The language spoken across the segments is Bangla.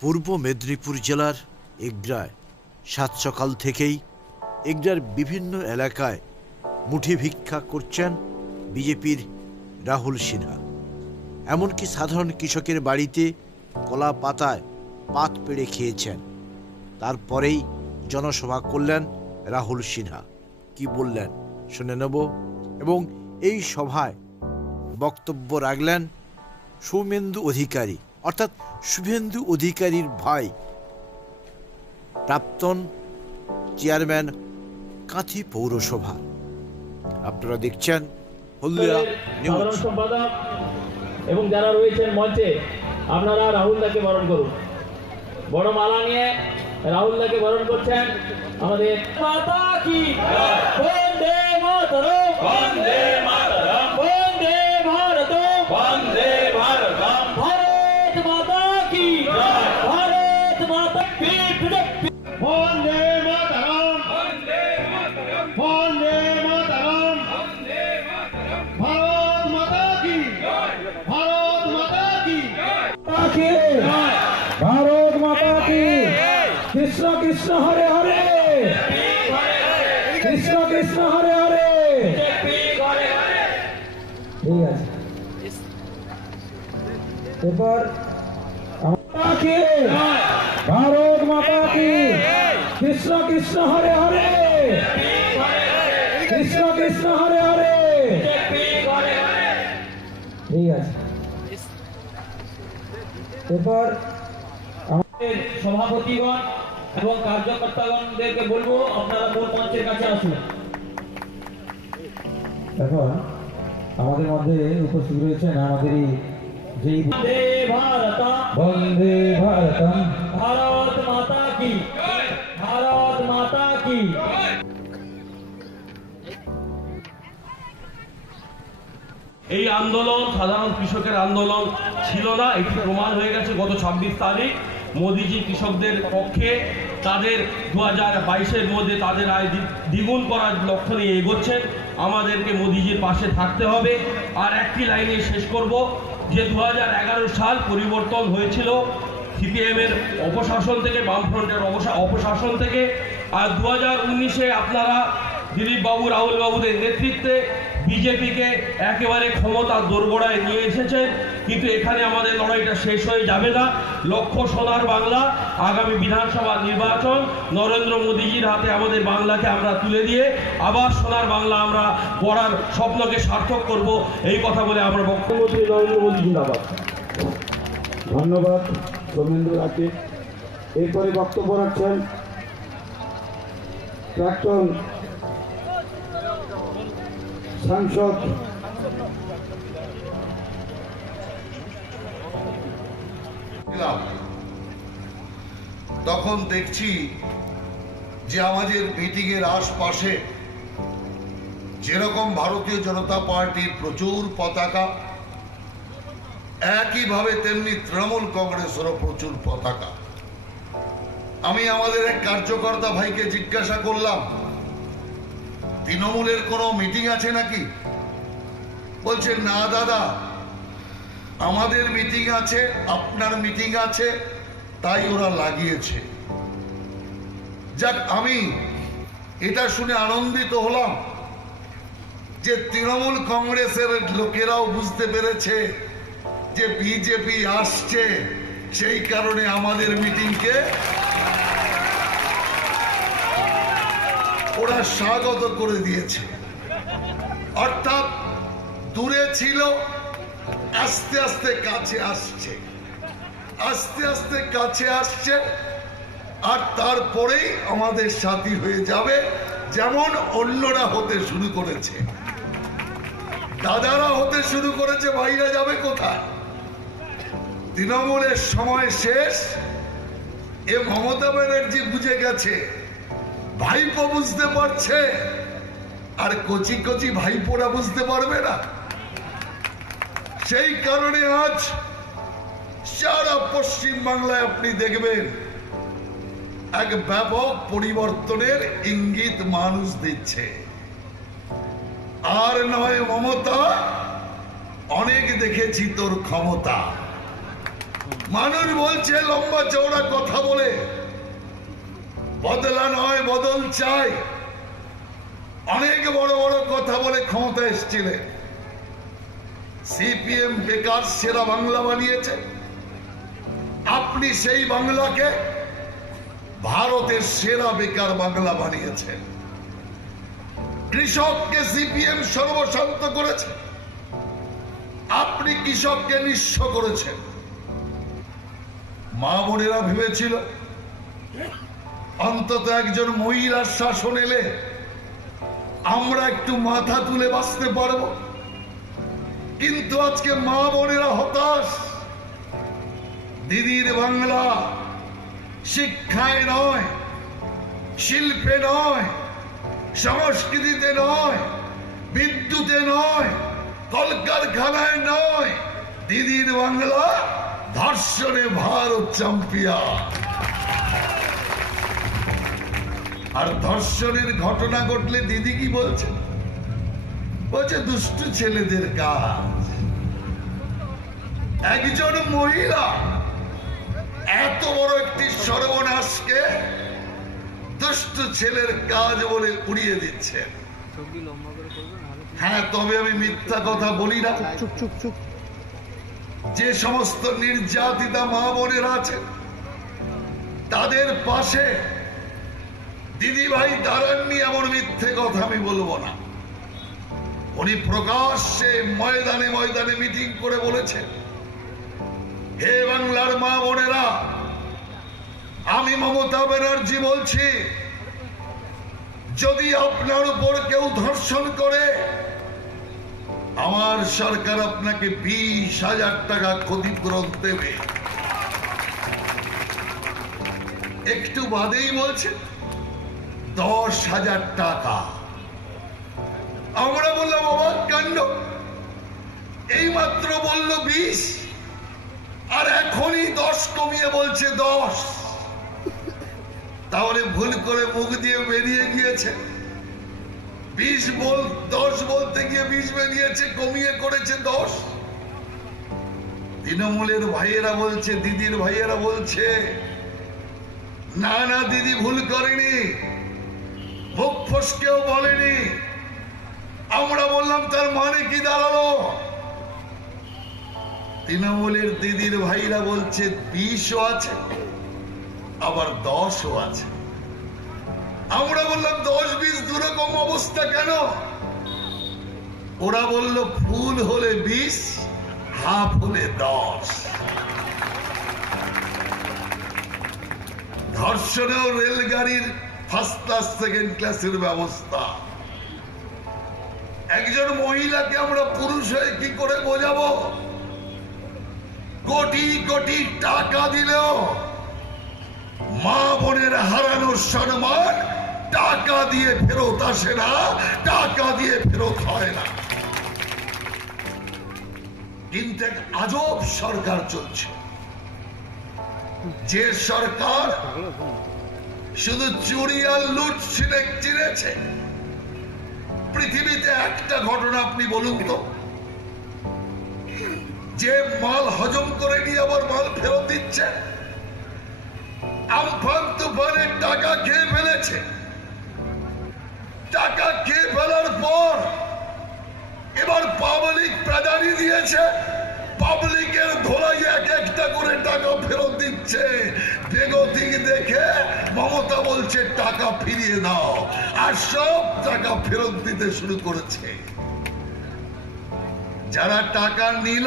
পূর্ব মেদিনীপুর জেলার এগরায় সাত সকাল থেকেই এগরার বিভিন্ন এলাকায় মুঠি ভিক্ষা করছেন বিজেপির রাহুল সিনহা। এমনকি সাধারণ কৃষকের বাড়িতে কলা পাতায় পাত পেড়ে খেয়েছেন। তারপরেই জনসভা করলেন রাহুল সিনহা। কি বললেন শুনে নেব। এবং এই সভায় বক্তব্য রাখলেন সৌমেন্দু অধিকারী, অর্থাৎ শুভেন্দু অধিকারীর ভাই, প্রাক্তন চেয়ারম্যান কাঁথি পৌরসভা। আপনারা দেখছেন হলদিয়া নিউজ। সম্পাদক এবং যারা রয়েছেন মঞ্চে, আপনারা রাহুলদাকে বরণ করুন। বড় মালা নিয়ে রাহুলদাকে বরণ করছেন আমাদের মাতা কি বন্দে মাতরম, বন্দে মাতরম, বন্দে ভারতম, বন্দে ভারতম, ভারত মাতা কি ভারত মাতা কি বন্দে মাতরম, বন্দে মাতরম, বন্দে মাতরম, বন্দে মাতরম, ভারত মাতা কি ভারত মাতা কি ভারত মাতা কি। কৃষ্ণ কৃষ্ণ হরে হরে, কৃষ্ণ কৃষ্ণ হরে হরে। ঠিক আছে, এরপর ভারত মাতা কি, কৃষ্ণ কৃষ্ণ হরে হরে, কৃষ্ণ কৃষ্ণ হরে হরে। ঠিক আছে, এরপর আমাদের সভাপতিগণ এবং কার্যকর্তাগণদেরকে বলবো আপনারা মূল মঞ্চের কাছে আসুন। এখন আমাদের মধ্যে উপস্থিত রয়েছেন আমাদের যেই বন্দে ভারতম, বন্দে ভারতম, ভারত মাতা কি ভারত মাতা কি। এই আন্দোলন সাধারণ কৃষকের আন্দোলন ছিল না, এটি প্রমাণ হয়ে গেছে গত 26 তারিখ। মোদিজি কৃষকদের পক্ষে তাদের 2022-এর মধ্যে তাদের আয় দ্বিগুণ করার লক্ষ্য নিয়ে এগোচ্ছেন। আমাদেরকে মোদিজির পাশে থাকতে হবে। আর একটি লাইনে শেষ করব যে 2011 সাল পরিবর্তন হয়েছিল সিপিএমের অপশাসন থেকে, বামফ্রন্টের অপশাসন থেকে। আর 2019-এ আপনারা দিলীপ বাবু, রাহুল বাবুদের নেতৃত্বে বিজেপিকে একেবারে ক্ষমতার দোরগোড়ায় নিয়ে এসেছেন। কিন্তু এখানে আমাদের লড়াইটা শেষ হয়ে যাবে না। লক্ষ্য সোনার বাংলা, আগামী বিধানসভা নির্বাচন নরেন্দ্র মোদীজির হাতে আমাদের বাংলাকে আমরা তুলে দিয়ে আবার সোনার বাংলা আমরা গড়ার স্বপ্নকে সার্থক করব, এই কথা বলে আমরা মুখ্যমন্ত্রী নরেন্দ্র মোদী জিন্দাবাদ। ধন্যবাদ সৌমেন্দু রাকে। এরপরে বক্তব্য রাখছেন প্রাক্তন সাংসদ তখন দেখছি যে আমাদের মিটিং এর আশপাশে যেরকম ভারতীয় জনতা পার্টির প্রচুর পতাকা, একইভাবে তেমনি তৃণমূল কংগ্রেসেরও প্রচুর পতাকা। আমি আমাদের এক কার্যকর্তা ভাইকে জিজ্ঞাসা করলাম, তৃণমূলের কোনো মিটিং আছে নাকি? বলছে না দাদা, আমাদের মিটিং আছে, আপনার মিটিং আছে, তাই ওরা লাগিয়েছে। যাক, আমি এটা শুনে আনন্দিত হলাম যে তৃণমূল কংগ্রেসের লোকেরাও বুঝতে পেরেছে যে বিজেপি আসছে, সেই কারণে আমাদের মিটিংকে ওরা স্বাগত করে দিয়েছে। অর্থাৎ দূরে ছিল, আস্তে আস্তে কাছে আসছে, আস্তে আস্তে কাছে আসছে, আর তারপরেই আমাদের সাথী হয়ে যাবে, যেমন অন্যরা হতে শুরু করেছে। দাদারা হতে শুরু করেছে, ভাইরা যাবে কোথায়? তৃণমূলের সময় শেষ। এ মমতা ব্যানার্জি বুঝে গেছে, ভাইপো বুঝতে পারছে, আর কচি কচি ভাইপোরা বুঝতে পারবে না। সেই কারণে আজ সারা পশ্চিম বাংলায় আপনি দেখবেন এক ব্যাপক পরিবর্তনের ইঙ্গিত মানুষ দিচ্ছে। আর নয় মমতা, অনেক দেখেছি তোর ক্ষমতা। মানুষ বলছে লম্বা চওড়া কথা বলে বদলা নয় বদল চাই। অনেক বড় বড় কথা বলে ক্ষমতা এসেছিলেন। সিপিএম বেকার সেরা বাংলা বানিয়েছে। আপনি সেই বাংলাকে ভারতের সেরা বেকার বাংলা বানিয়েছেন। কৃষককে সিপিএম সর্বশান্ত করেছে, আপনি কৃষককে নিঃস্ব করেছেন। মা বোনেরা ভেবেছিল অন্তত একজন মহিলার শাসন এলে আমরা একটু মাথা তুলে বাঁচতে পারবো, কিন্তু আজকে মা বোনেরা হতাশ। দিদির বাংলা শিক্ষায় নয়, শিল্পে নয়, সংস্কৃতিতে নয়, বিদ্যুতে নয়, কলকারখানায় নয়, দিদির বাংলা ধর্ষণে ভারত চ্যাম্পিয়ন। আর ধর্ষণের ঘটনা ঘটলে দিদি কি বলছে? বলছে দুষ্টু ছেলেদের কাজ। একজন মহিলা এত বড় একটি সর্বনাশকে দুষ্টু ছেলের কাজ বলে উড়িয়ে দিচ্ছেন। হ্যাঁ, তবে আমি মিথ্যা কথা বলি না। যে সমস্ত নির্যাতিতা মা বোনেরা আছেন তাদের পাশে দিদি ভাই দাঁড়াননি এমন মিথ্যে কথা আমি বলবো না। উনি প্রকাশ্যে ময়দানে ময়দানে মিটিং করে বলেছেন, হে বাংলার মা বোনেরা, আমি মমতা ব্যানার্জি বলছি, যদি আপনার উপর কেউ ধর্ষণ করে আমার সরকার আপনাকে 20,000 টাকা ক্ষতিপূরণ দেবে। একটু বাদেই বলছে 10,000 টাকা। আমরা বললাম অবাক কাণ্ড, এই মাত্র বলল 20 আর এখনই 10 কমিয়ে বলছে 10। তাহলে ভুল করে মুখ দিয়ে বেরিয়ে গিয়েছে 10 বলতে গিয়ে 20 বেরিয়েছে, কমিয়ে করেছে 10। তৃণমূলের ভাইয়েরা বলছে, দিদির ভাইয়েরা বলছে, না না দিদি ভুল করেনি, মুখ ফসকেও বলেনি। আমরা বললাম তার মানে কি দাঁড়ালো? তৃণমূলের দিদির ভাইরা বলছে 20ও আছে আবার 10ও আছে। আমরা বললাম 10-20 দুরকম অবস্থা কেন? ওরা বলল ফুল হলে 20, হাফ হলে 10। ধর্ষণেও রেলগাড়ির ফার্স্ট ক্লাস সেকেন্ড ক্লাসের ব্যবস্থা। একজন মহিলাকে আমরা পুরুষ হয়ে কি করে বোঝাবো? কোটি কোটি টাকা দিলেও মা বোনের হারানোর সম্মান টাকা দিয়ে ফেরত আসে না, টাকা দিয়ে ফেরত হয় না। কিন্তু এক আজব সরকার চলছে, যে সরকার শুধু চুরি আর লুট চিনেছে। পৃথিবীতে একটা ঘটনা আপনি বলুন তো, যে মাল হজম করে নিয়ে আবার মাল ফেরত দিচ্ছে। আমফান তুফানের টাকা খেয়ে ফেলেছে, টাকা খেয়ে ফেলার পর এবার পাবলিক প্রাধান্য দিয়েছে, পাবলিকের ধোলাই এক একটা করে টাকা ফেরত দিচ্ছে। বেগতিক দেখে মমতা বলছে টাকা ফিরিয়ে দাও, আর সব টাকা ফেরত দিতে শুরু করেছে। যারা টাকা নিল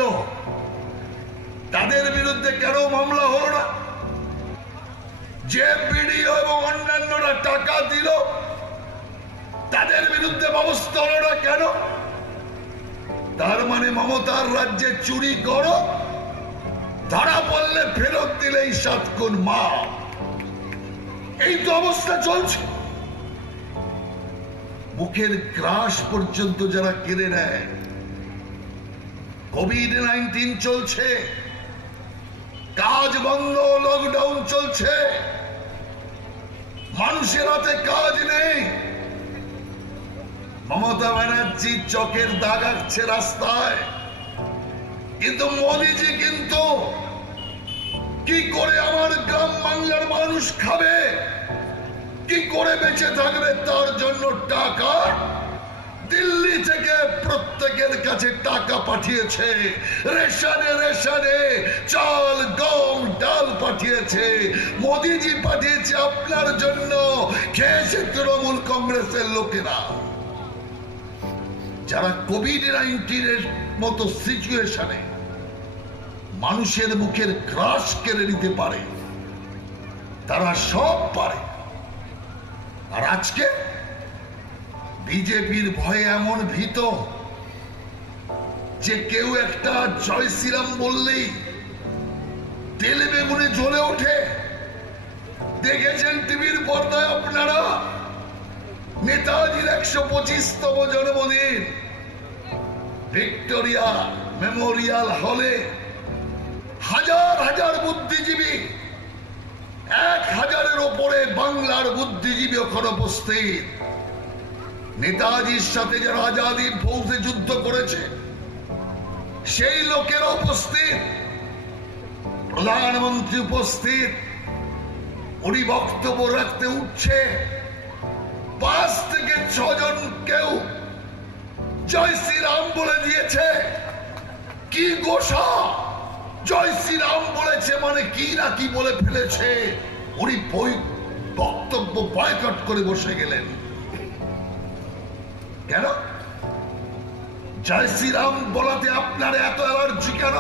তাদের বিরুদ্ধে কেন মামলা হলো না? যে বিডিও এবং অন্যান্যরা টাকা দিল তাদের বিরুদ্ধে ব্যবস্থা হলো না কেন? তার মানে মমতার রাজ্যে চুরি করো, ধরা পড়লে ফেরত দিলেই 7 গুণ মা। এই তো অবস্থা চলছে। মুখের গ্রাস পর্যন্ত যারা কেড়ে নেয়। কোভিড-19 চলছে, কাজ বন্ধ, লকডাউন চলছে, মানুষের হাতে কাজ নেই। মমতা ব্যানার্জি চকের দাগ আঁকছে রাস্তায়, কিন্তু মোদিজি কিন্তু কি করে আমার গ্রাম বাংলার মানুষ খাবে, কি করে বেঁচে থাকবে, তার জন্য টাকা দিল্লি থেকে প্রত্যেকের কাছে টাকা পাঠিয়েছে, রেশনে রেশনে চাল গম ডাল পাঠিয়েছে, মোদিজি পাঠিয়েছে আপনার জন্য, খেয়েছে তৃণমূল কংগ্রেসের লোকেরা। যারা কোভিড-19 এর মতো সিচুয়েশনে মানুষের মুখের গ্রাস কেড়ে নিতে পারে, তারা সব পারে। আর আজকে বিজেপির ভয়ে এমন ভীত যে কেউ একটা জয় শ্রীরাম বললেই তেলে বেগুনে জ্বলে ওঠে। দেখেছেন টিভির পর্দায় আপনারা নেতাজির 125তম জন্মদিন ভিক্টোরিয়া মেমোরিয়াল হলে হাজার হাজার বুদ্ধিজীবী, 1000-এর ওপরে বাংলার বুদ্ধিজীবী ওখানে উপস্থিত। নেতাজির সাথে যারা আজাদি ফৌজে যুদ্ধ করেছে সেই লোকেরা উপস্থিত, প্রধানমন্ত্রী উপস্থিত। উনি বক্তব্য রাখতে উঠছে, 5 থেকে 6 জন কেউ জয় শ্রীরাম বলে দিয়েছে। কি গোসা, জয় শ্রীরাম বলেছে মানে কি না কি বলে ফেলেছে। উনি বক্তব্য বয়কট করে বসে গেলেন। কেন? জয় শ্রীরাম বলাতে আপনার এত অ্যালার্জি কেন?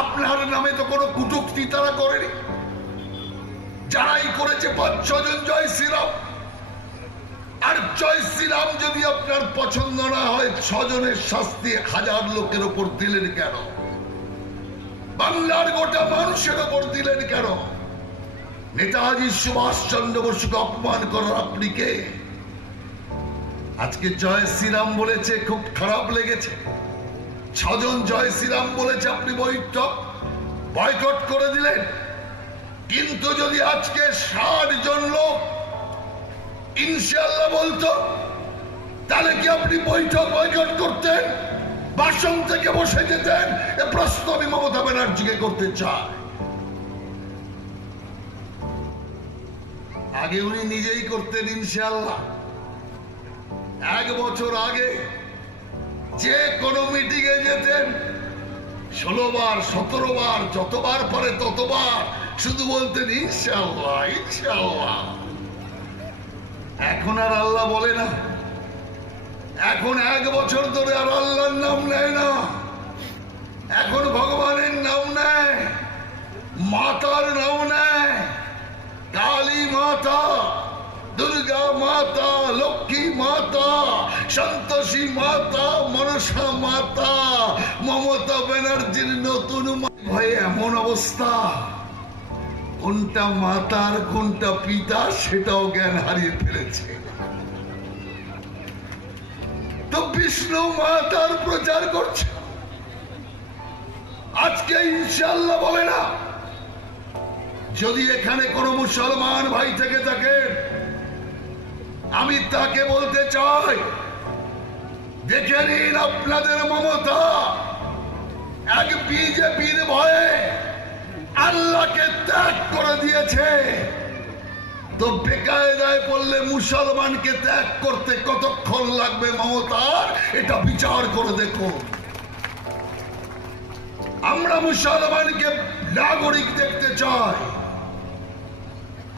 আপনার নামে তো কোনো কটূক্তি তারা করেনি। যারাই করেছে 5-6 জন জয় শ্রীরাম। আর জয় শ্রীরাম যদি আপনার পছন্দ না হয়, 6 জনের শাস্তি 1000 লোকের ওপর দিলেন কেন? বাংলার গোটা মানুষের ওপর দিলেন কেন? নেতাজি সুভাষচন্দ্র বসুকে অপমান করার আপনি কে? আজকে জয় শ্রীরাম বলেছে, খুব খারাপ লেগেছে। 6 জন জয় শ্রীরাম বলেছে, আপনি বয়কট করে দিলেন। কিন্তু যদি আজকে 60 জন লোক ইনশাআল্লাহ বলতো, তাহলে কি আপনি বয়কট করতেন? বাসন থেকে বসে যেতেন? এ প্রশ্ন আমি মমতা ব্যানার্জিকে করতে চাই। আগে উনি নিজেই করতেন ইনশাআল্লাহ। 1 বছর আগে যে কোনো মিটিং এ যেতেন, 16 বার 17 বার, যতবার পারে ততবার শুধু বলতেন ইনশাআল্লাহ ইনশাআল্লাহ। এখন আর আল্লাহ বলে না। এখন 1 বছর ধরে আর আল্লাহর নাম নেয় না। এখন ভগবানের নাম নেয়, মাতার নাম নেয়। কালী মাতা, দুর্গা মাতা, লক্ষ্মী মাতা, সন্তোষী মাতা, মনসা মাতা, মমতা ব্যানার্জির নতুন ভয়ে এমন অবস্থা, কোনটা মাতার কোনটা পিতা সেটাও জ্ঞান হারিয়ে ফেলেছে। তো বিষ্ণু মাতার প্রচার করছে। আজকে ইনশাআল্লাহ বলে না। যদি এখানে কোনো মুসলমান ভাই থেকে থাকে, আমি তাকে বলতে চাই, দেখে নিন আপনাদের মমতা এক বিজেপির ভয়ে আল্লাহকে ত্যাগ করে দিয়েছে। তো বেকায়দায় পড়লে মুসলমানকে ত্যাগ করতে কতক্ষণ লাগবে মমতার, এটা বিচার করে দেখুন। আমরা মুসলমানকে নাগরিক দেখতে চাই,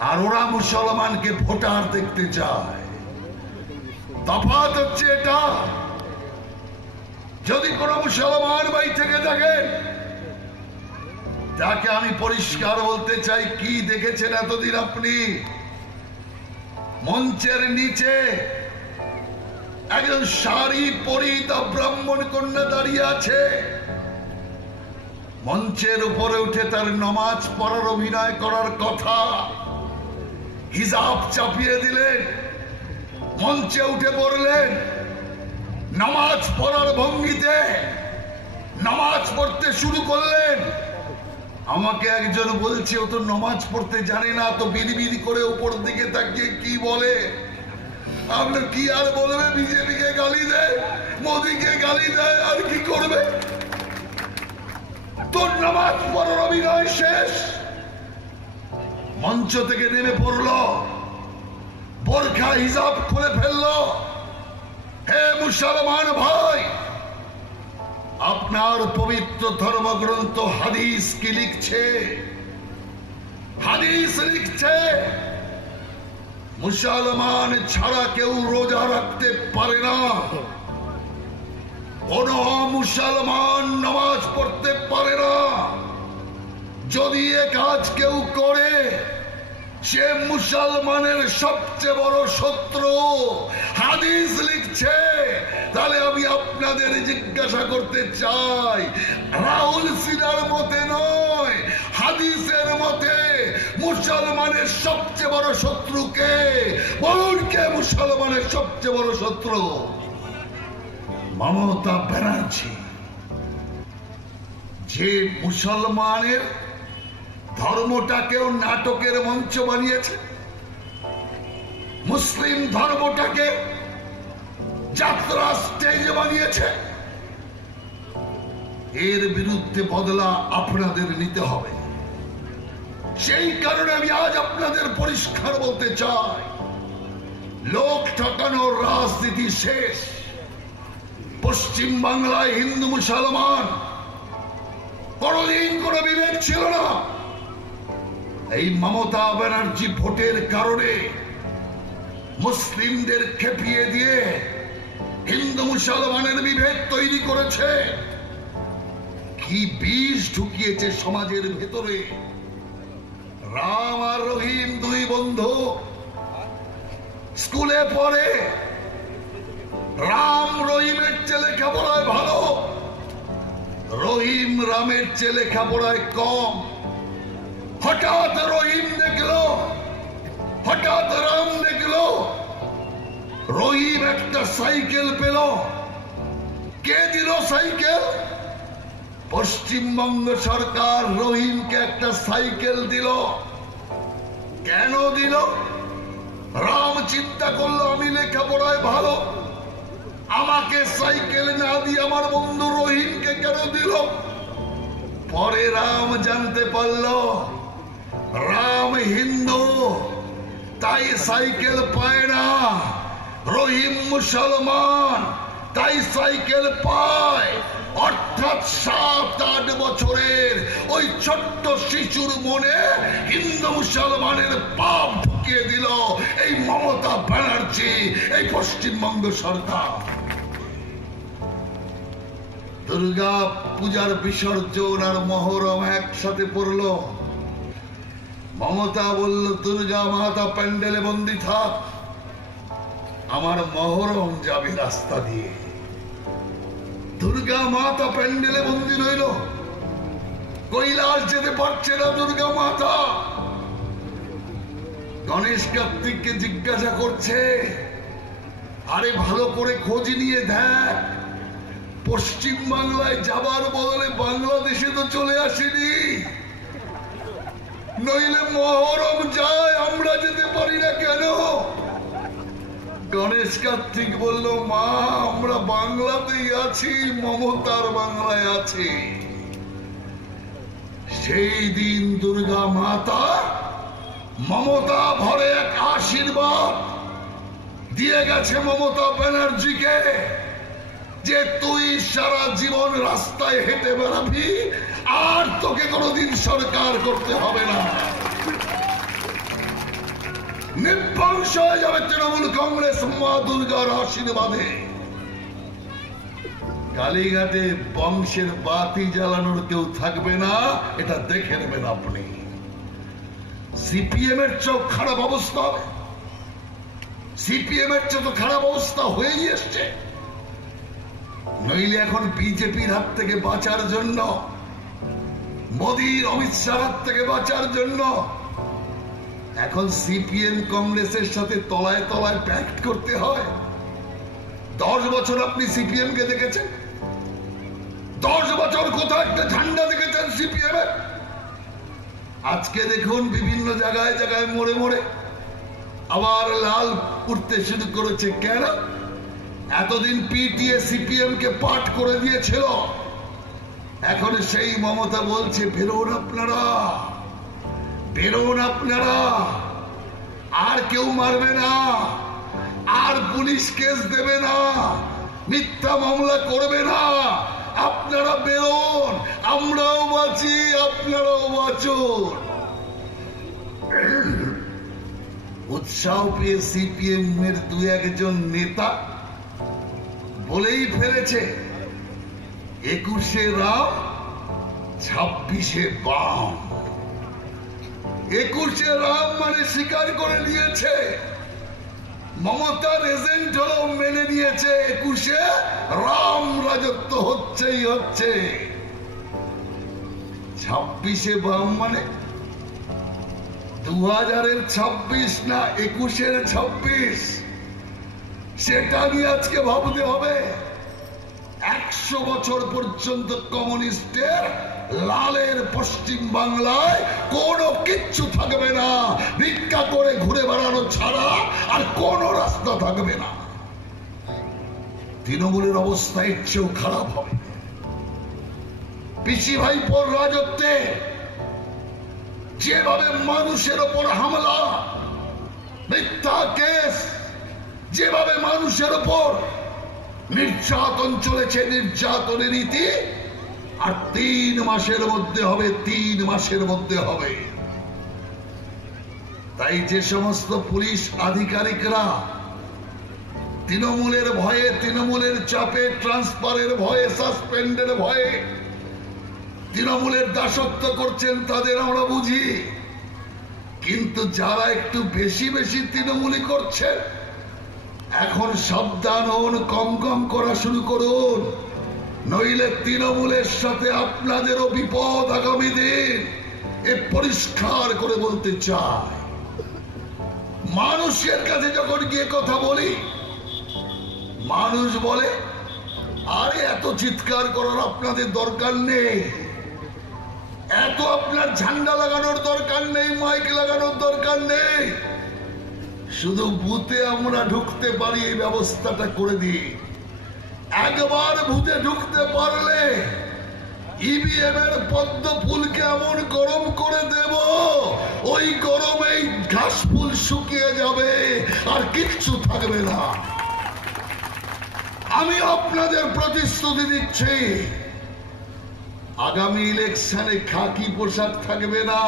আর ওরা মুসলমানকে ভোটার দেখতে চায়। তফাৎ হচ্ছে এটা। যদি কোন মুসলমান ভাই থেকে থাকেন, তাকে আমি পরিষ্কার বলতে চাই, কি দেখেছেন এতদিন আপনি? মঞ্চের নিচে একজন শাড়ি পরিহিত ব্রাহ্মণ কন্যা দাঁড়িয়ে আছে। মঞ্চের উপরে উঠে তার নামাজ পড়ার অভিনয় করার কথা, হিজাব চাপিয়ে দিলেন, মঞ্চে উঠে পড়লেন, নামাজ পড়ার ভঙ্গিতে নামাজ পড়তে শুরু করলেন। আমাকে একজন বলছে, ও তো নামাজ পড়তে জানে না, তো বিড়ি করে উপর দিকে তাকিয়ে কি বলে। আপনার কি আর বলবে? বিজেপিকে গালি দেয়, মোদীকে গালি দেয়, আর কি করবে? তোর নামাজ পড়ার অভিনয় শেষ, মঞ্চ থেকে নেমে পড়লো, বোরখা হিজাব খুলে ফেললো। হে মুসলমান ভাই, আপনার পবিত্র ধর্মগ্রন্থ হাদিস কি লিখছে? হাদিস লিখছে মুসলমান ছাড়া কেউ রোজা রাখতে পারে না, কোন মুসলমান নামাজ পড়তে পারে না। যদি এ কাজ কেউ করে সে মুসলমানের সবচেয়ে বড় শত্রু। হাদিস লিখছে। তাহলে আমি আপনাদের জিজ্ঞাসা করতে চাই, রাহুল সিনার মতে নয়, হাদিসের মতে মুসলমানের সবচেয়ে বড় শত্রু কে? বলুন, কে মুসলমানের সবচেয়ে বড় শত্রু? মমতা ব্যানার্জি, যে মুসলমানের ধর্মটাকেও নাটকের মঞ্চ বানিয়েছে, মুসলিম ধর্মটাকে যাত্রা স্টেজ বানিয়েছে। এর বিরুদ্ধে বদলা আপনাদের নিতে হবে। সেই কারণে আমি আজ আপনাদের পরিষ্কার বলতে চাই, লোক ঠকানোর রাজনীতি শেষ। পশ্চিম বাংলায় হিন্দু মুসলমান কোনদিন কোনো বিভেদ ছিল না। এই মমতা ব্যানার্জি ভোটের কারণে মুসলিমদের খেপিয়ে দিয়ে হিন্দু মুসলমানের বিভেদ তৈরি করেছে। কি বিষ ঢুকিয়েছে সমাজের ভেতরে। রাম আর রহিম দুই বন্ধু স্কুলে পড়ে, রাম রহিমের চেয়ে লেখাপড়ায় ভালো, রহিম রামের চেয়ে লেখাপড়ায় কম। হঠাৎ রহিম দেখলো, হঠাৎ রাম দেখলো রহিম একটা সাইকেল পেল। কে দিল সাইকেল? পশ্চিমবঙ্গ সরকার রহিমকে একটা সাইকেল দিল। কেন দিল? রাম চিন্তা করলো আমি লেখাপড়ায় ভালো, আমাকে সাইকেল না দিয়ে আমার বন্ধু রহিমকে কেন দিল? পরে রাম জানতে পারলো রাম হিন্দু, তাই সাইকেল পায় না। রহিম মুসলমান, তাই সাইকেল পায়। অর্থাৎ 7-8 বছরের ওই ছোট্ট শিশুর মনে হিন্দু মুসলমানের পাপ ঢুকিয়ে দিল এই মমতা ব্যানার্জি, এই পশ্চিমবঙ্গ সরকার। দুর্গা পূজার বিসর্জন আর মহরম একসাথে পড়লো। মমতা বলল দুর্গা মাতা প্যান্ডেলে বন্দি থাক, আমার মহরম যাবে রাস্তা দিয়ে। দুর্গা মাতা প্যান্ডেলে বন্দি রইল, কৈলাস যেতে পারছে না দুর্গা মাতা। গণেশ কার্তিককে জিজ্ঞাসা করছে, আরে ভালো করে খোঁজ নিয়ে দেখ, পশ্চিম বাংলায় যাবার বদলে বাংলাদেশে তো চলে আসেনি, নইলে মহরম যায়, আমরা যেতে পারি না কেন? গণেশ কার্তিক বলল, মা আমরা বাংলাতেই আছি, মমতার বাংলায় আছি। সেই দিন দুর্গা মাতা মমতা ভরে এক আশীর্বাদ দিয়ে গেছে মমতা ব্যানার্জিকে, যে তুই সারা জীবন রাস্তায় হেঁটে বেড়াবি, আর তোকে কোনোদিন সরকার করতে হবে না। নির্বংশ হয়ে যাবে তৃণমূল কংগ্রেস মা দুর্গার আশীর্বাদে। কালীঘাটে বংশের বাতি জ্বালানোর কেউ থাকবে না, এটা দেখে নেবেন আপনি। সিপিএম এর চেয়েও খারাপ অবস্থা হবে, সিপিএম এর চেয়ে তো খারাপ অবস্থা হয়েই এসছে। নইলে এখন বিজেপির হাত থেকে বাঁচার জন্য, মোদীর অমিত শাহ হাত থেকে বাঁচার জন্য এখন সিপিএম কংগ্রেসের সাথে তলায় তলায় প্যাক্ট করতে হয়। 10 বছর আপনি সিপিএম কে দেখেছেন? 10 বছর কোথাও একটা ঝান্ডা দেখেছেন সিপিএম এর? আজকে দেখুন বিভিন্ন জায়গায় জায়গায় মোড়ে মোড়ে আবার লাল উঠতে শুরু করেছে। কেন? এতদিন পিটিএ সিপিএম কে পাঠ করে দিয়েছিল, এখন সেই মমতা বলছে বেরোন আপনারা, বেরোন আপনারা, আর কেউ মারবে না, আর পুলিশ কেস দেবে না, মিথ্যা মামলা করবে না, আপনারা বেরোন, আমরাও বাঁচি, আপনারাও বাঁচুন। উৎসাহ পেয়ে সিপিএম এর দু একজন নেতা বলেই ফেলেছে 21-এ রাম 26-এ বাম। 21-এ রাম মানে স্বীকার করে নিয়েছে, মমতার এজেন্ট হলেও মেনে নিয়েছে 21-এ রাম রাজত্ব হচ্ছেই হচ্ছে। 26-এ বাম মানে 2000-এর 26 না 21-এর 26, সেটা নিয়ে আজকে ভাবতে হবে। 100 বছর পর্যন্ত কমিউনিস্টের লালের পশ্চিম বাংলায় কোনো কিচ্ছু থাকবে না, ভিক্ষা করে ঘুরে বেড়ানো ছাড়া আর কোনো রাস্তা থাকবে না। তৃণমূলের অবস্থা এর চেয়েও খারাপ হবে। পিসি ভাইপোর রাজত্বে যেভাবে মানুষের ওপর হামলা, মিথ্যা কেস, যেভাবে মানুষের ওপর নির্যাতন চলেছে, নির্যাতনের রীতি আর 3 মাসের মধ্যে হবে, 3 মাসের মধ্যে হবে। তাই যে সমস্ত পুলিশ আধিকারিকরা তৃণমূলের ভয়ে, তৃণমূলের চাপে, ট্রান্সফারের ভয়ে, সাসপেন্ডের ভয়ে তৃণমূলের দাসত্ব করছেন, তাদের আমরা বুঝি। কিন্তু যারা একটু বেশি বেশি তৃণমূলী করছেন, এখন সাবধান হন, কম কম করা শুরু করুন, নইলে তৃণমূলের সাথে আপনাদেরও বিপদ আগামী দিন। এ পরিষ্কার করে বলতে চাই। মানুষের কাছে যখন গিয়ে কথা বলি, মানুষ বলে আরে এত চিৎকার করার আপনাদের দরকার নেই, এত আপনার ঝান্ডা লাগানোর দরকার নেই, মাইক লাগানোর দরকার নেই, শুধু বুথে আমরা ঢুকতে পারি এই ব্যবস্থাটা করে দিই। একবার বুথে ঢুকতে পারলে ইভিএম এর পদ্ম ফুলকে এমন গরম করে দেব, ওই গরমে ঘাস ফুল শুকিয়ে যাবে, আর কিচ্ছু থাকবে না। আমি আপনাদের প্রতিশ্রুতি দিচ্ছি, আগামী ইলেকশনে খাকি পোশাক থাকবে না।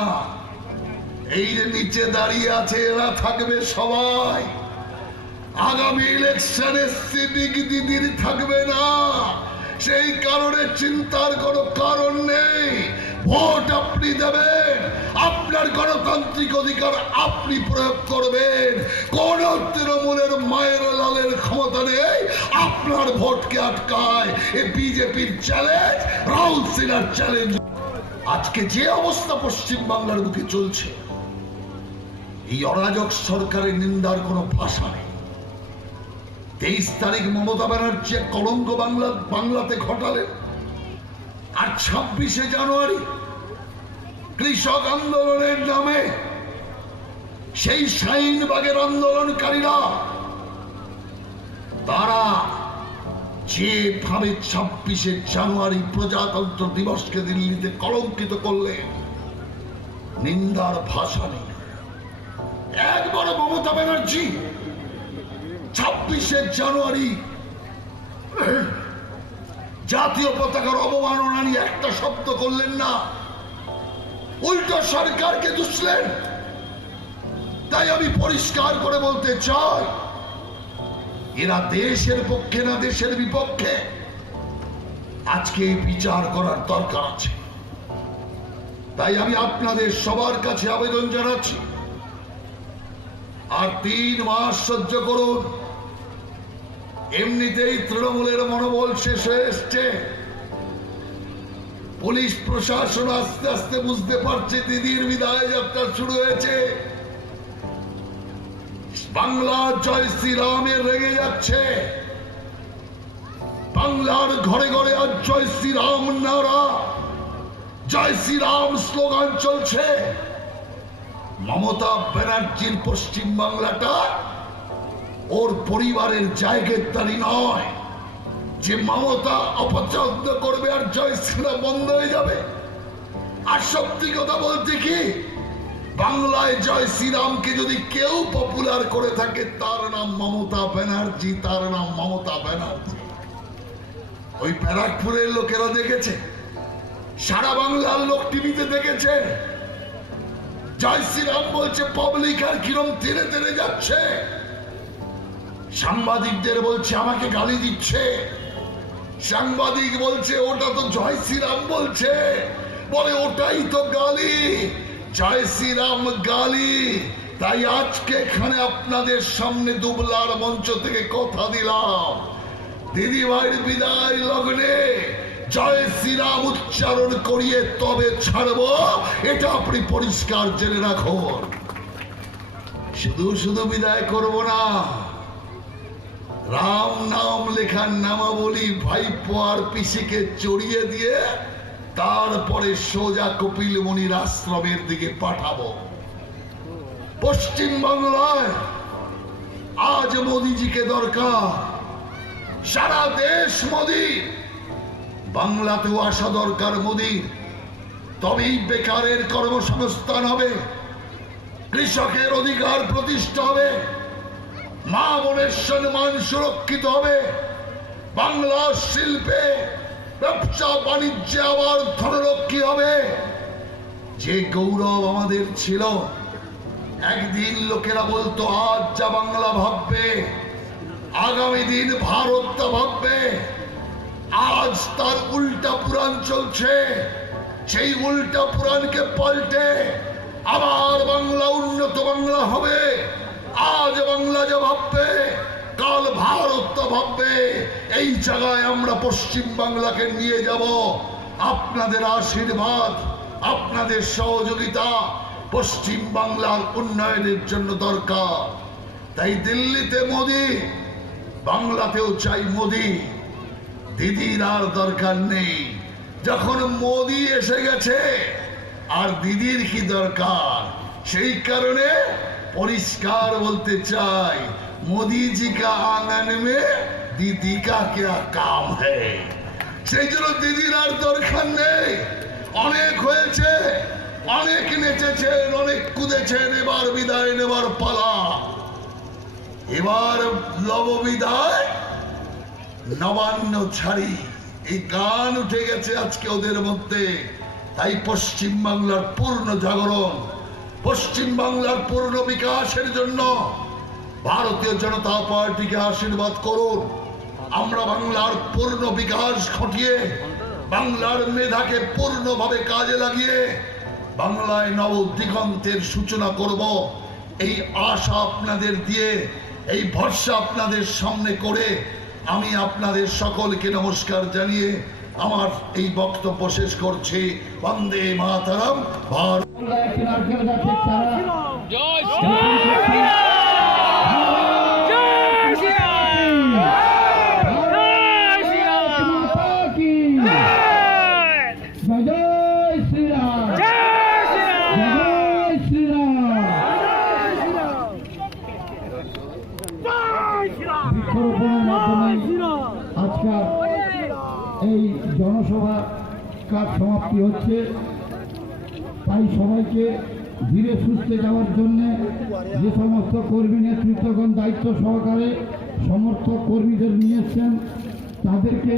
এই যে নিচে দাঁড়িয়ে আছে এরা থাকবে সবাই। আগামী ইলেকশনে সিভিক দিদির থাকবে না, সেই কারণে চিন্তার কোনো কারণ নেই। ভোট আপনি দেবেন, আপনার গণতান্ত্রিক অধিকার আপনি প্রয়োগ করবেন। কোন তৃণমূলের মায়ের লালের ক্ষমতা নেই আপনার ভোটকে আটকায়। এ বিজেপির চ্যালেঞ্জ, রাহুল সিনহার চ্যালেঞ্জ। আজকে যে অবস্থা পশ্চিম বাংলার বুকে চলছে, এই অরাজক সরকারের নিন্দার কোনো ভাষা নেই। 23 তারিখ মমতা ব্যানার্জি কলঙ্ক বাংলাতে ঘটালেন, আর 26শে জানুয়ারি কৃষক আন্দোলনের নামে সেই শাহিনবাগের আন্দোলনকারীরা তারা যেভাবে 26শে জানুয়ারি প্রজাতন্ত্র দিবসকে দিল্লিতে কলঙ্কিত করলেন, নিন্দার ভাষা নেই। একবার মমতা ব্যানার্জি 26শে জানুয়ারি জাতীয় পতাকার অবমাননা নিয়ে একটা শব্দ করলেন না, উল্টো সরকারকে দুষলেন। তাই আমি পরিষ্কার করে বলতে চাই, এরা দেশের পক্ষে না দেশের বিপক্ষে, আজকে বিচার করার দরকার আছে। তাই আমি আপনাদের সবার কাছে আবেদন জানাচ্ছি, আর 3 মাস সহ্য করুন। এমনিতেই তৃণমূলের মনোবল শেষ হয়ে এসছে। পুলিশ প্রশাসন আস্তে আস্তে বুঝতে পারছে দিদির বিদায় যাত্রা শুরু হয়েছে। বাংলা জয় শ্রীরামে রেগে যাচ্ছে। বাংলার ঘরে ঘরে আজ জয় শ্রীরাম নারা, জয় শ্রীরাম স্লোগান চলছে। মমতা ব্যানার্জির পশ্চিম বাংলাটা ওর পরিবারের জায়গাদারি নয়, যে মমতা অপছন্দ করবে আর জয় শ্রীরাম বন্ধ হয়ে যাবে? আর সত্যি কথা বলতে কি, বাংলায় জয় শ্রীরামকে যদি কেউ পপুলার করে থাকে তার নাম মমতা ব্যানার্জি, তার নাম মমতা ব্যানার্জি। ওই ব্যারাকপুরের লোকেরা দেখেছে, সারা বাংলার লোক টিভিতে দেখেছে, জয় শ্রীরাম বলছে, পাবলিক আর কিরম তেড়ে তেড়ে যাচ্ছে, সাংবাদিকদের বলছে আমাকে গালি দিচ্ছে, সাংবাদিক বলছে ওটা তো জয় শ্রীরাম বলছে, বলে ওটাই তো গালি, জয় শ্রীরাম গালি। তাই আজকে এখানে আপনাদের সামনে দুবলার মঞ্চ থেকে কথা দিলাম, দিদি ভাইয়ের বিদায় লগ্নে জয় শ্রীরাম উচ্চারণ করিয়ে তবে ছাড়বো, এটা আপনি পরিষ্কার জেনে রাখুন। শুধু শুধু বিদায় করব না, রাম নাম লেখার নামাবলী ভাইপো আর পিসিকে চড়িয়ে দিয়ে তারপরে সোজা কপিল মুনির আশ্রমের দিকে পাঠাবো। পশ্চিম বাংলায় আজ মোদিজিকে দরকার, সারা দেশ মোদি, বাংলাতেও আসা দরকার মোদি। তবেই বেকারের কর্মসংস্থান হবে, কৃষকের অধিকার প্রতিষ্ঠা হবে, মা বোনের সম্মান সুরক্ষিত হবে, বাংলার শিল্পে ব্যবসা বাণিজ্যে আবার ধনরক্ষী হবে। যে গৌরব আমাদের ছিল, একদিন লোকেরা বলতো আজ যা বাংলা ভাববে আগামী দিন ভারত তা ভাববে, আজ তার উল্টা পুরাণ চলছে। সেই উল্টা পুরাণকে পাল্টে আবার বাংলা উন্নত বাংলা হবে। আজ বাংলা যা ভাববে কাল ভারত তা ভাববে। এই জায়গায় আমরা পশ্চিম বাংলাকে নিয়ে যাব। আপনাদের আশীর্বাদ, আপনাদের সহযোগিতা পশ্চিম বাংলার উন্নয়নের জন্য দরকার। তাই দিল্লিতে মোদি, বাংলাতেও চাই মোদি। দিদির আর দরকার নেই, যখন মোদি এসে গেছে আর দিদির কি দরকার। সেই কারণে পরিষ্কার বলতে চাই, মোদি জি কা আঙ্গন মে দিদি কা क्या काम है। সেই জন্য দিদির আর দরকার নেই। অনেক হয়েছে, অনেক নেচেছেন, অনেক কুদেছেন, এবার বিদায় নেবার পালা। এবার লব বিদায়, নবান্ন ছাড়ি, এই গান উঠে গেছে আজকে ওদের মধ্যে। তাই পশ্চিম বাংলার পূর্ণ জাগরণ, পশ্চিম বাংলার পূর্ণ বিকাশের জন্য ভারতীয় জনতা পার্টিকে আশীর্বাদ করুন। আমরা বাংলার পূর্ণ বিকাশ ঘটিয়ে, বাংলার মেধাকে পূর্ণভাবে কাজে লাগিয়ে বাংলায় নব দিগন্তের সূচনা করব। এই আশা আপনাদের দিয়ে, এই ভরসা আপনাদের সামনে করে আমি আপনাদের সকলকে নমস্কার জানিয়ে আমার এই বক্তব্য শেষ করছি। বন্দে মাতরম। ভারত একটি নারকেল গাছের চারা বৃক্ষরোপণের মাধ্যমে আজকাল এই জনসভা কাজ সমাপ্তি হচ্ছে। তাই সবাইকে ধীরে সুস্থে যাওয়ার জন্য যে সমস্ত কর্মী নেতৃত্বগণ দায়িত্ব সহকারে সমর্থক কর্মীদের নিয়েছেন, তাদেরকে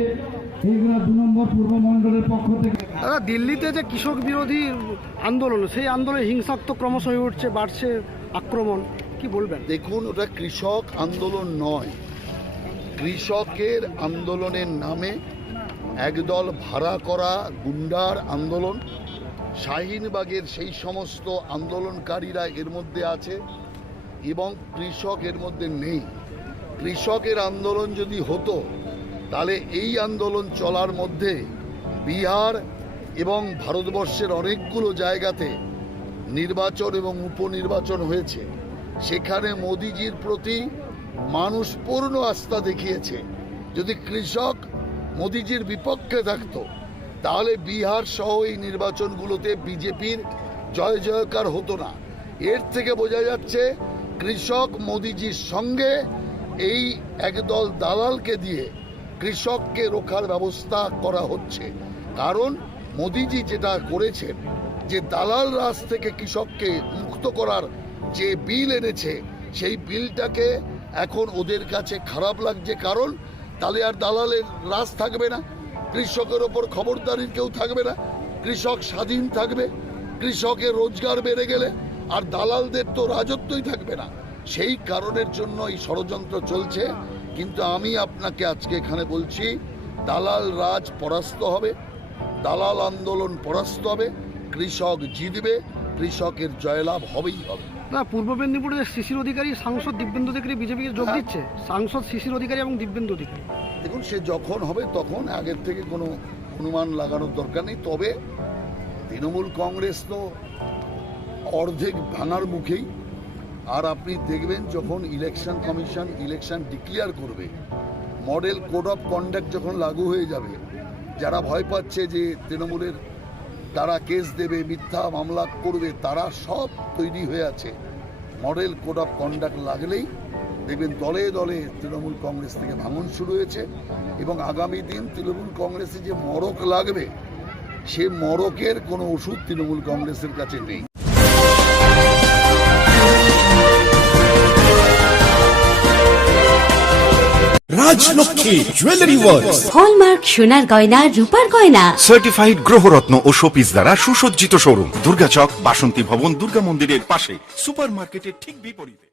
এইগুলা 2 নম্বর পূর্ব মণ্ডলের পক্ষ থেকে। দাদা, দিল্লিতে যে কৃষক বিরোধী আন্দোলন, সেই আন্দোলনে হিংসাত্মক ক্রমশ হয়ে উঠছে, বাড়ছে আক্রমণ, কি বলবেন? দেখুন, ওটা কৃষক আন্দোলন নয়। কৃষকের আন্দোলনের নামে একদল ভাড়া করা গুন্ডার আন্দোলন। শাহিনবাগের সেই সমস্ত আন্দোলনকারীরা এর মধ্যে আছে এবং কৃষক এর মধ্যে নেই। কৃষকের আন্দোলন যদি হতো তাহলে এই আন্দোলন চলার মধ্যে বিহার এবং ভারতবর্ষের অনেকগুলো জায়গাতে নির্বাচন এবং উপনির্বাচন হয়েছে। সেখানে মোদিজির প্রতি মানুষ পূর্ণ আস্থা দেখিয়েছে। যদি কৃষক মোদিজির বিপক্ষে থাকতো তাহলে বিহার সহ এই নির্বাচনগুলোতে বিজেপির জয় জয়কার হতো না। এর থেকে বোঝা যাচ্ছে কৃষক মোদিজির সঙ্গে এই একদল দালালকে দিয়ে কৃষককে রোখার ব্যবস্থা করা হচ্ছে। কারণ মোদিজি যেটা করেছেন, যে দালাল রাজ থেকে কৃষককে মুক্ত করার যে বিল এনেছে, সেই বিলটাকে এখন ওদের কাছে খারাপ লাগছে। কারণ তাহলে আর দালালের রাজ থাকবে না, কৃষকের ওপর খবরদারির কেউ থাকবে না, কৃষক স্বাধীন থাকবে, কৃষকের রোজগার বেড়ে গেলে আর দালালদের তো রাজত্বই থাকবে না। সেই কারণের জন্য এই ষড়যন্ত্র চলছে। কিন্তু আমি আপনাকে আজকে এখানে বলছি, দালাল রাজ পরাস্ত হবে, দালাল আন্দোলন পরাস্ত হবে, কৃষক জিতবে, কৃষকের জয়লাভ হবেই হবে। না, পূর্ব মেদিনীপুরের শিশির অধিকারী, সাংসদ দিব্যেন্দু অধিকারী বিজেপিকে যোগ দিচ্ছে, সাংসদ শিশির অধিকারী এবং দিব্যেন্দু অধিকারী। দেখুন, সে যখন হবে তখন, আগের থেকে কোনো অনুমান লাগানোর দরকার নেই। তবে তৃণমূল কংগ্রেস তো অর্ধেক ভাঙার মুখেই। আর আপনি দেখবেন যখন ইলেকশন কমিশন ইলেকশন ডিক্লেয়ার করবে, মডেল কোড অফ কন্ডাক্ট যখন লাগু হয়ে যাবে, যারা ভয় পাচ্ছে যে তৃণমূলের তারা কেস দেবে, মিথ্যা মামলা করবে, তারা সব তৈরি হয়ে আছে। মডেল কোড অফ কন্ডাক্ট লাগলেই দেখবেন দলে দলে তৃণমূল কংগ্রেস থেকে ভাঙন শুরু হয়েছে। এবং আগামী দিন তৃণমূল কংগ্রেসে যে মরক লাগবে, সে মরকের কোনো ওষুধ তৃণমূল কংগ্রেসের কাছে নেই। রাজলক্ষ্মী জুয়েলারি ওয়ার্কস, হলমার্ক সোনার গয়না, রূপার গয়না, সার্টিফাইড গ্রহরত্ন ও শোপিস দ্বারা সুসজ্জিত শোরুম, দুর্গাচক, বাসন্তী ভবন, দুর্গা মন্দিরের পাশে, সুপার মার্কেটের ঠিক বিপরীতে।